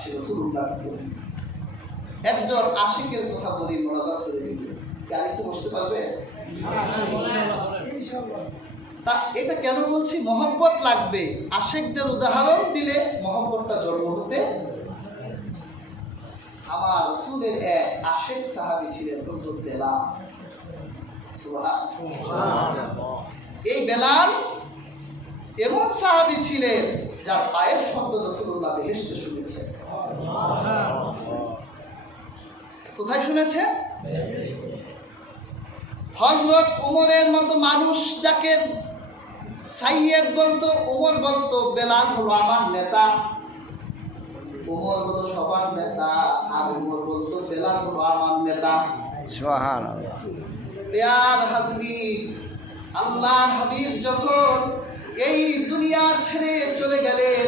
সে রাসূলুল্লাহ। একজন আশিকের কথা বলি, মোনাজাত করে দিল, আর একটু বসতে পারবে? তা এটা কেন বলছি? মহব্বত লাগবে। আশিকদের উদাহরণ দিলে মহব্বতটা জন্ম হতে। আমার রাসূলের এক আশিক সাহাবী ছিলেন হযরত বেলাল। সুবহানাল্লাহ। এই বেলাল এমন সাহাবী ছিলেন যার পায়ের শব্দ রাসূলুল্লাহ বেহেশতে শুনেছেন। কোথায় শুনেছে? হযরত ওমরের মতো মানুষ যাকে সাইয়েদ বলতো, ওমর বলতো বেলাল হলো আমার নেতা। ওমর বলতো সবার নেতা, আর ওমর বলতো বেলাল হলো আমার নেতা। সুবহানাল্লাহ। প্রিয় হাজরিন, আল্লাহর হাবিব যখন এই দুনিয়া ছেড়ে চলে গেলেন,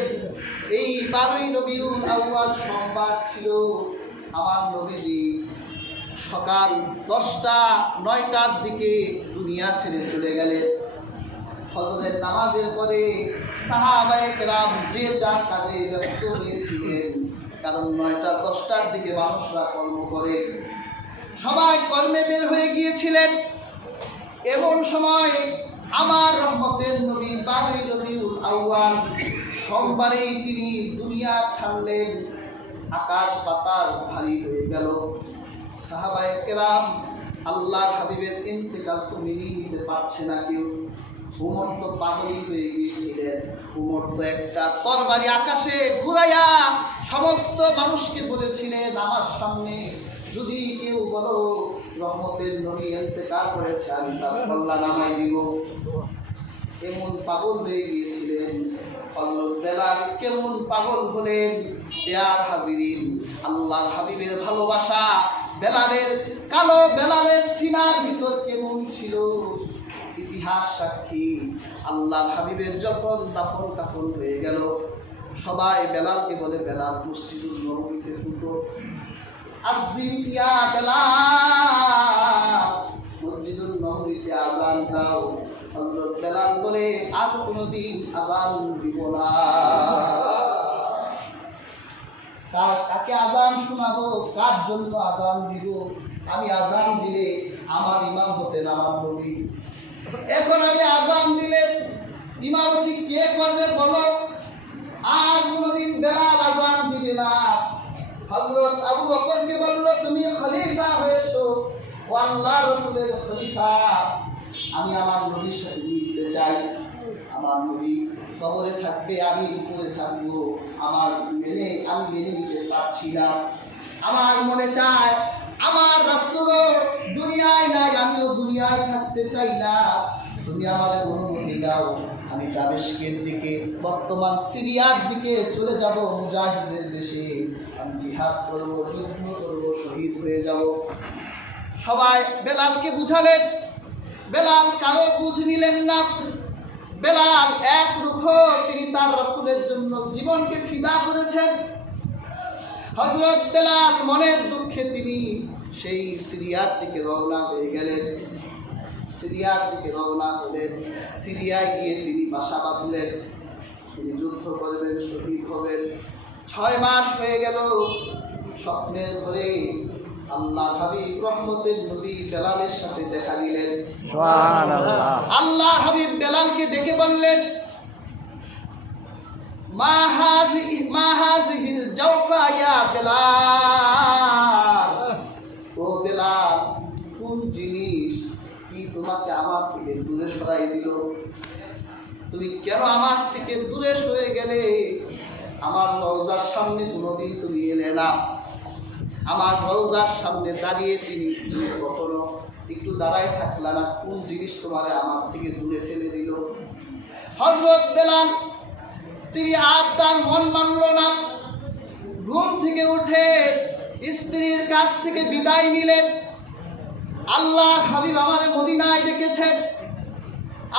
এই 12ই রবিউল আউয়াল সোমবার ছিল। আমার নবীজি সকাল 10টা-9টার দিকে দুনিয়া ছেড়ে চলে গেলেন। ফজরের নামাজের পরে সাহাবায়ে কেরাম যে যার কাজে ব্যস্ত হয়েছিলেন, কারণ 9টা-10টার দিকে মানুষরা কর্ম করে, সবাই কর্মে বের হয়ে গিয়েছিলেন। এমন সময় আমার রহমতের নবী 12ই রবিউল আউয়াল সোমবারেই তিনি দুনিয়া ছাড়লেন। আকাশ পাতাল ভারী হয়ে গেল। সাহাবায়ে কেরাম আল্লাহর হাবিবের ইন্তেকাল তো মেনে নিতে পারছে না কেউ। উমর তো পাগলই হয়ে গিয়েছিলেন। উমর তো একটা তরবারি আকাশে ঘুরাইয়া সমস্ত মানুষকে বলেছিলেন, আমার সামনে যদি কেউ বলো রহমতের নবী ইন্তেকাল করেছে, আমি তার কল্যাণ নামাই দিব। এমন পাগল হয়ে গিয়েছিলেন। হযরত বেলাল কেমন পাগল হলেন? প্রিয় হাজিরিন, আল্লাহর হাবিবের ভালোবাসা বেলালের সিনার ভিতর কেমন ছিল ইতিহাস সাক্ষী। আল্লাহর হাবিবের যখন দাফন কাফন হয়ে গেল, সবাই বেলালকে বলে, বেলাল মসজিদুল নববীতে ঢুকো, আযিন ইয়া বেলাল, মসজিদুল নববীতে আযান দাও। হযরত বেলাল বলে, আর কোনোদিন আযান দিব না। কাকে আযান শোনাবো, কার জন্য আযান দিব? আমি আযান দিলে আমার ইমাম হতেন আমার নবী। এখন আমি আযান দিলে ইমামতি কে করবে বলো? আর কোনোদিন বেলাল আযান দিবে না। হযরত আবু বকরকে বলল, তুমি খলিফা হয়েছো, ও আল্লাহর রাসূলের খলিফা, আমি আমার নবীর সাথে মিলতে চাই। আমার নবী কবরে থাকবে, আমি উপরে থাকবো, আমি মেনে নিতে পারছি না। আমার মনে চায় আমার রাসূল দুনিয়ায় নাই, আমিও দুনিয়ায় থাকতে চাই না। তুমি আমার অনুমতি দাও, আমি দামেস্কের দিকে, বর্তমান সিরিয়ার দিকে চলে যাব। মুজাহিদের বেশে আমি জিহাদ করবো, যুদ্ধ করবো, শহীদ হয়ে যাব। সবাই বেলালকে বুঝালেন। বেলাল কারো বুঝ নিলেন না। বেলাল এক রুখ, তিনি তার রাসূলের জন্য জীবনকে ফিদা করেছেন। হযরত বেলাল মনের দুঃখে তিনি সেই সিরিয়ার দিকে রওনা হয়ে গেলেন। সিরিয়ার দিকে রওনা হলেন। সিরিয়ায় গিয়ে তিনি বাসা বাঁধলেন। তিনি যুদ্ধ করবেন, শহীদ হবেন। 6 মাস হয়ে গেল। স্বপ্নের ঘরে আল্লাহ হাবিব রহমতের নবী বেলালের সাথে দেখা দিলেন। সুবহানাল্লাহ। আল্লাহ হাবিব বেলালকে ডেকে বললেন, মা হাযিহিল জাওফা ইয়া বেলাল, ও বেলাল, কোন জিনিস কি তোমাকে আমার থেকে দূরে সরাই দিল? তুমি কেন আমার থেকে দূরে সরে গেলে? আমার রওজার সামনে কোনোদিন তুমি এলে না। আমার রওজার সামনে দাঁড়িয়ে তুমি কখনো একটু দাঁড়ায় থাকলা না। কোন জিনিস তোমার আমার থেকে দূরে ফেলে দিল? হযরত বেলাল তিনি আর তার মন মানল না। ঘুম থেকে উঠে স্ত্রীর কাছ থেকে বিদায় নিলেন। আল্লাহর হাবিব আমাকে মদিনায় ডেকেছেন,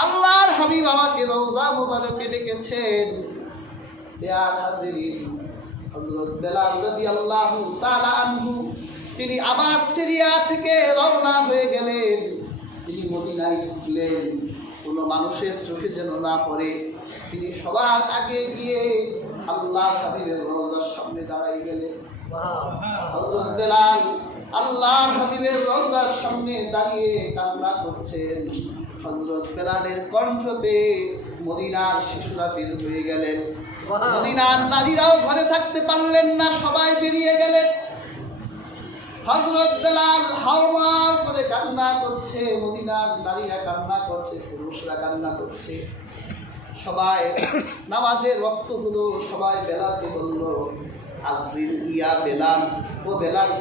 আল্লাহর হাবিব আমাকে রওজা মুবারকে ডেকেছেন। প্রিয় হাজিরিন, হযরত বেলাল রাদিয়াল্লাহু তাআলা আনহু তিনি আবার সিরিয়া থেকে রওনা হয়ে গেলেন। তিনি মদিনায় ঢুকলেন, কোনো মানুষের চোখে যেন না পড়ে। তিনি সবার আগে গিয়ে আল্লাহ হাবিবের রওজার সামনে দাঁড়াই গেলেন। হযরত বেলাল আল্লাহর হাবিবের রওজার সামনে দাঁড়িয়ে কান্না করছেন। হযরত বেলালের কণ্ঠ পেয়ে মদিনার শিশুরা বের হয়ে গেলেন। মদিনার নারীরাও ঘরে থাকতে পারলেন না, সবাই বেরিয়ে গেলেন। হযরত বেলাল হাওমার করে কান্না করছে, মদিনার নারীরা কান্না করছে, পুরুষরা কান্না করছে। সবাই নামাজের ওয়াক্ত হলো, সবাই বেলালকে বলল, আজিল ইয়া বেলাল, ও বেলাল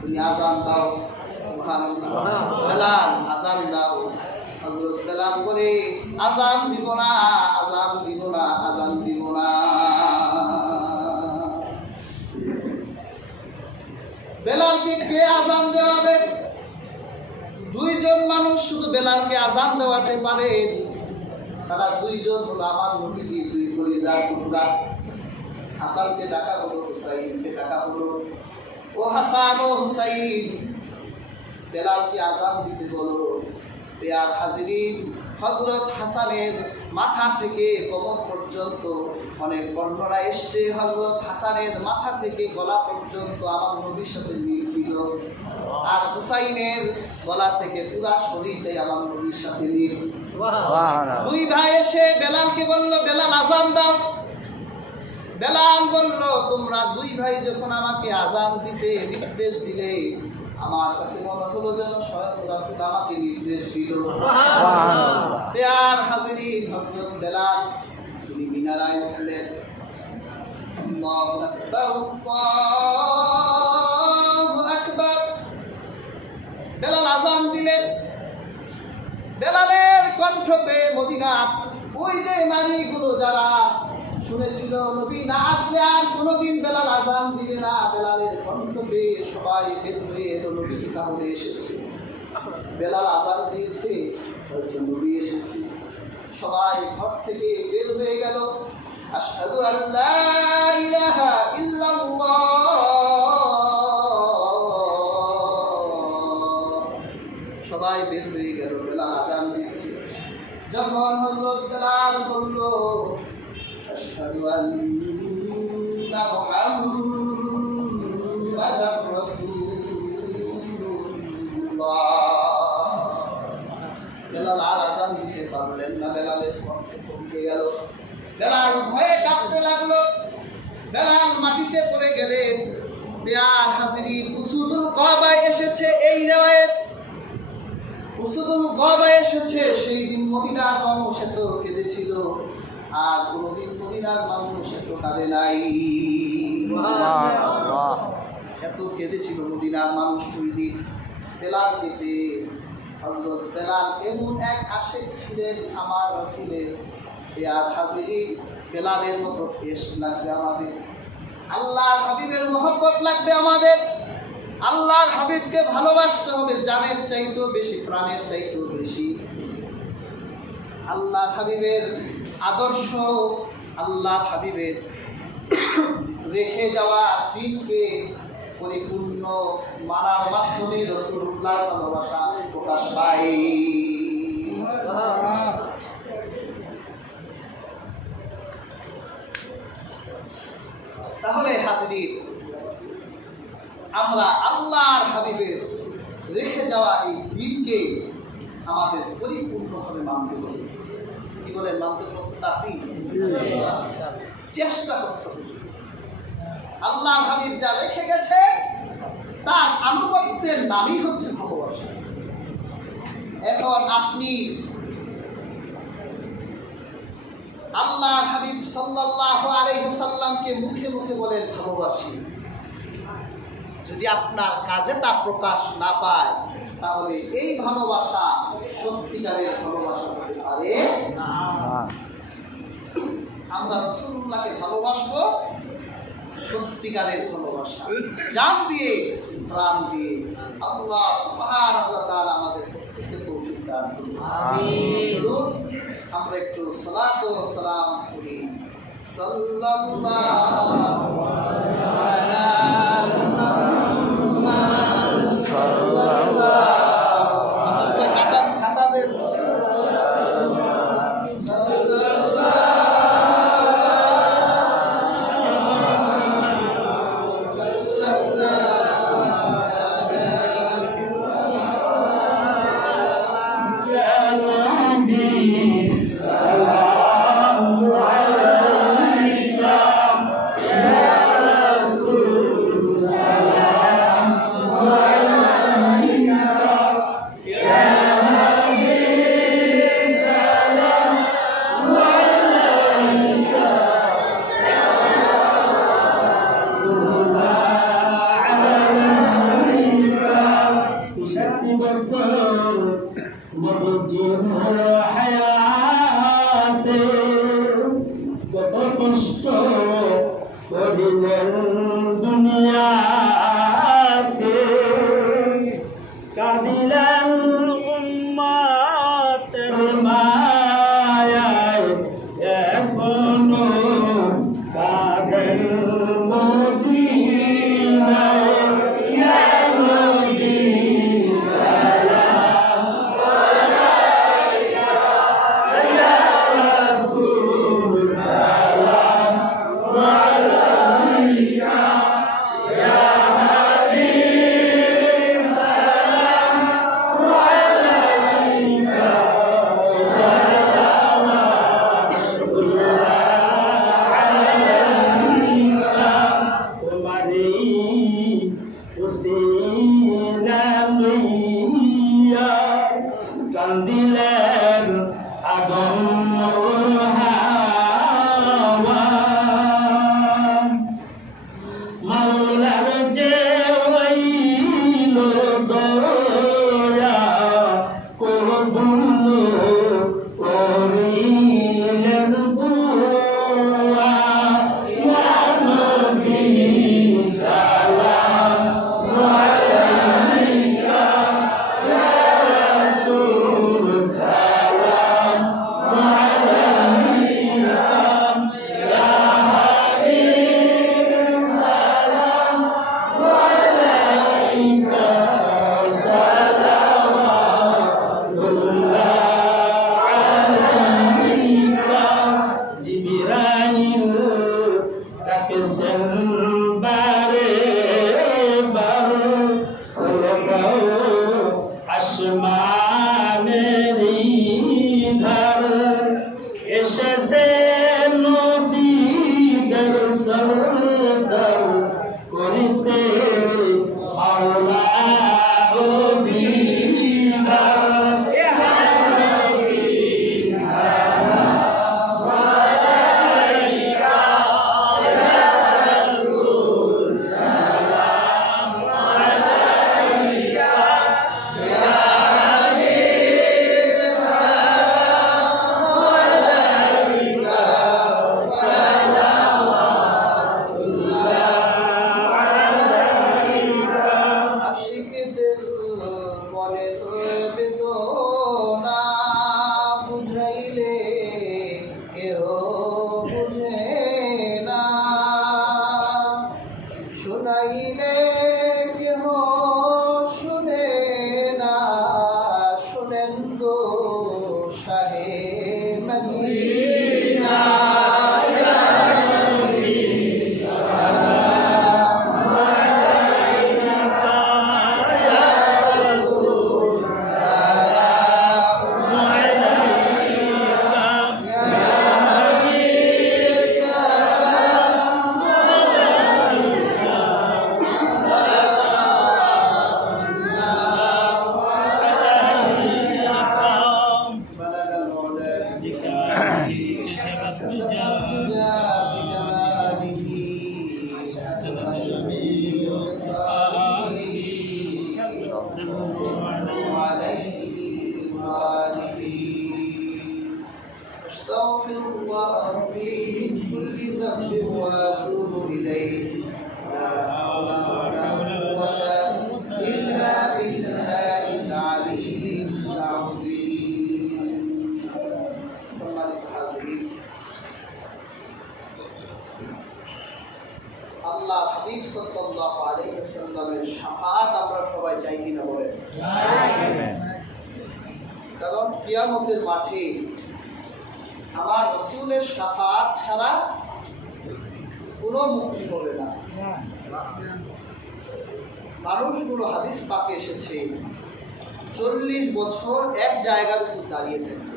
তুমি আজান দাও। সুবহানাল্লাহ, বেলাল আজান দাও। হযরত বেলাল বলে, আজান দিব না, আজান দিব না, আজান দিব না। বেলালকে কে আজান দেওয়াবে? দুইজন মানুষ শুধু বেলালকে আজান দেওয়াতে পারেন। তারা দুইজন হলো আমার নবীজি, দুই কলিজার টুকরা। হাসানকে ডাকা হলো, হুসাইনকে ডাকা হলো। ও হাসান ও হুসাইন, বেলালকে আজান দিতে বলো। পেয়ার হাজিরিন, হযরত হাসানের মাথা থেকে কোমর পর্যন্ত অনেক বর্ণনা এসছে। হযরত হাসানের মাথা থেকে গলা পর্যন্ত আমার নবীর সাথে মিল ছিল, আর হুসাইনের গলা থেকে পুরা শরীরটাই আমার নবীর সাথে মিল। দুই ভাই এসে বেলালকে বলল, বেলাল আজান দাও। বেলাল বলল, তোমরা দুই ভাই যখন আমাকে আজান দিতে নির্দেশ দিলে, আমার কাছে মনে হলো যেন স্বয়ং রাসূল আমাকে নির্দেশ দিল। পেয়ার হাজিরিন, হযরত বেলাল তিনি মিনারায় উঠলেন। আল্লাহু আকবার, আল্লাহু আকবার। বেলাল আজান দিলেন। বেলালের কণ্ঠ পেয়ে মদিনার ওই যে নারীগুলো যারা শুনেছিল নবী না আসলে আর কোনোদিন বেলাল আজান দিবে না, বেলালের কণ্ঠ পেয়ে সবাই বের হয়ে এলো। নবী তাহলে এসেছে, বেলাল আজান দিয়েছে, হয়তো নবী এসেছে। সবাই ঘর থেকে বের হয়ে গেল। আশহাদু আল্লা ইলাহা ইল্লাল্লাহ। সবাই বের হয়ে গেল, বেলাল আজান দিচ্ছে। যখন হযরত বেলাল বলল, আশহাদু আন্না মুহাম্মাদার রাসূলুল্লাহ, বেলাল আর আজান দিতে পারলেন না। বেলালের কণ্ঠ থমকে গেল। বেলাল ভয়ে কাঁপতে লাগলো। বেলাল মাটিতে পড়ে গেলেন। পেয়ার হাজিরিন, উসুদুল কাবায় এসেছে এই রিওয়ায়াত। উসুদুল কাবায় এসেছে সেই দিন মদিনার মানুষ এত কেঁদেছিল, আর কোনোদিন মদিনার মানুষ এত কাঁদে নাই। এত কেঁদেছিল মদিনার মানুষ ওই দিন বেলালকে পেয়ে। হযরত বেলাল এমন এক আশিক ছিলেন আমার রাসূলের। পেয়ার হাজিরিন, বেলালের মতো পেশ লাগবে আমাদের, আল্লাহর হাবিবের মহব্বত লাগবে আমাদের। আল্লাহর হাবিবকে ভালোবাসতে হবে জানের চাইতেও বেশি, প্রাণের চাইতেও বেশি। আল্লাহর হাবিবের আদর্শ, আল্লাহর হাবিবের রেখে যাওয়া দিনকে পরিপূর্ণ মানার মাধ্যমে রাসূলুল্লাহর ভালোবাসা প্রকাশ পায়। তাহলে হাজিরিন, আমরা আল্লাহর হাবিবের রেখে যাওয়া এই দিনকে আমাদের পরিপূর্ণভাবে মানতে হবে। কি বলেন, মানতে প্রস্তুত আছি? চেষ্টা করতে হবে। আল্লাহর হাবিব যা রেখে গেছে তার আনুগত্যের নামই হচ্ছে ভালোবাসা। এখন আপনি আল্লাহর হাবিব সাল্লাল্লাহু আলাইহি ওয়াসাল্লামকে মুখে মুখে বলেন ভালোবাসি, যদি আপনার কাজে তা প্রকাশ না পায়, তাহলে এই ভালোবাসা সত্যিকারের ভালোবাসা হতে পারে না। আমরা রাসূলুল্লাহকে ভালোবাসবো সত্যিকারের ভালোবাসা, জান দিয়ে, প্রাণ দিয়ে। আল্লাহ সুবহানাহু ওয়া তাআলা আমাদের প্রত্যেককে তৌফিক দান করুন। আমিন। আমরা একটু সালাত ও সালাম করি। সাল্লাল্লাহু আলা মুহাম্মাদ সাল্লাল্লাহু শুনাইলে কেহ শুনে না, শুনেন গো শাহে মদিনা। أستغفر الله ربي من كل ذنب وأتوب إليه. لا حول ولا قوة إلا بالله العلي العظيم. আল্লাহ হাবিব সাল্লাল্লাহু আলাইহি ওয়াসাল্লামের শাফাআত আমরা সবাই চাই কিনা বলেন? কারণ কিয়ামতের মাঠে আমার রাসূলের শাফাআত ছাড়া কোনো মুক্তি হবে না। মানুষগুলো হাদিস পাকে এসেছে 40 বছর এক জায়গার উপর দাঁড়িয়ে থাকবে।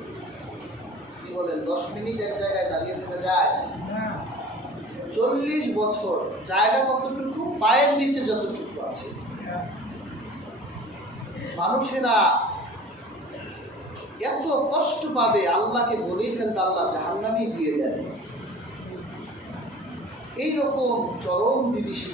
কি বলেন, 10 মিনিট এক জায়গায় দাঁড়িয়ে থাকা যায়? 40 বছর। জায়গা কতটুকু? পায়ের নিচে যতটুকু আছে। মানুষেরা এত কষ্ট পাবে, আল্লাহকে বলেই ফেলবে আল্লাহ জাহান্নামে দিয়ে দেয়। এইরকম চরম বিভীষিকা